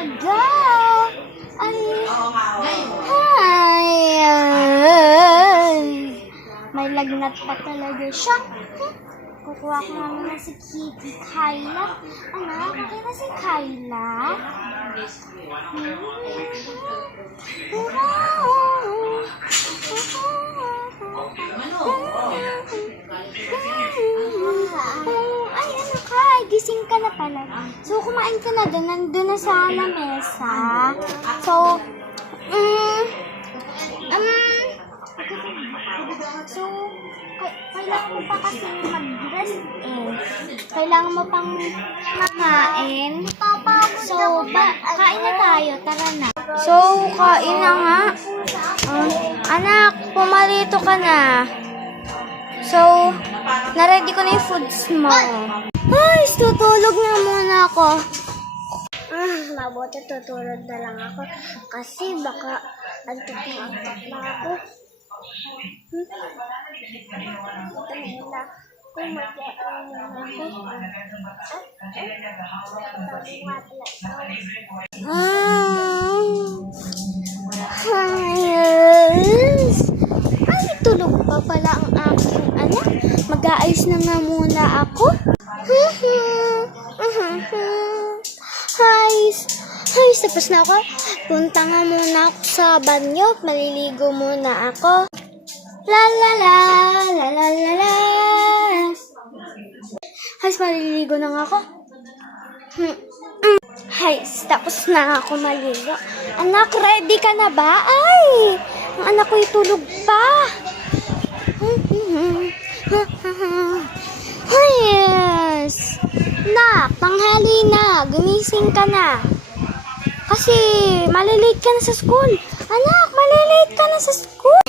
talaga. Ay, ay. May lagnat pa talaga siya. Kukuha ko namin na si Kitty Kyla. Anak, okay na si Kyla? Ay, anak ka, gising ka na pala. So, kumain ka na doon. Nandun na sa lamesa. So, kailangan mo pa kasi mag-rest eh. Kailangan mo pang makain. So, kain na tayo. Tara na. So, kain na nga. Anak, pumarito ka na. So, naready ko na yung foods mo. Ay, tutulog na muna ako. Mabuti tutulog na lang ako. Kasi baka antok na ako. Ay, tulog pa pala ang aking anak. Mag-aayos na nga muna ako. Hi, tapos na ako. Punta nga muna ako sa banyo. Maliligo muna ako. La la la la la la la. Hi, maliligo na nga ako. Hi, tapos na ako maligo. Anak, ready ka na ba? Ay, ang anak ko itulog pa. Yes. Nak, tanghali na. Gumising ka na. Kasi malilate ka na sa school. Anak, malilate ka na sa school.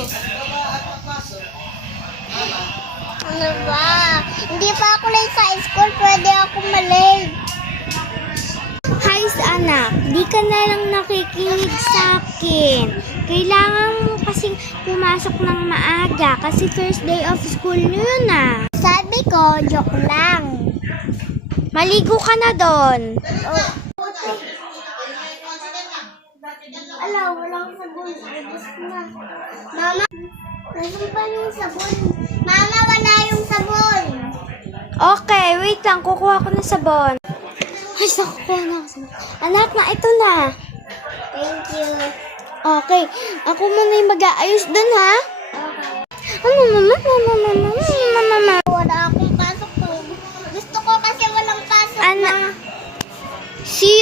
Ano ba? Hindi pa ako late sa school. Pwede ako malate. Hi, anak. Di ka na lang nakikinig sa akin. Kailangan mo kasing pumasok ng maaga kasi first day of school nyo yun ah. Sabi ko, joke lang. Maligo ka na doon. Ala, walang sabon. Ubus na. Mama, nasan ba yung sabon? Mama, wala yung sabon. Okay, wait lang. Kukuha ko ng sabon. Ay, nakukuha na ako sabon. Anak na, ito na. Thank you. Okay, ako muna yung mag-aayos dun, ha? Okay. Wala akong pasok po. Gusto ko kasi walang pasok na. See you.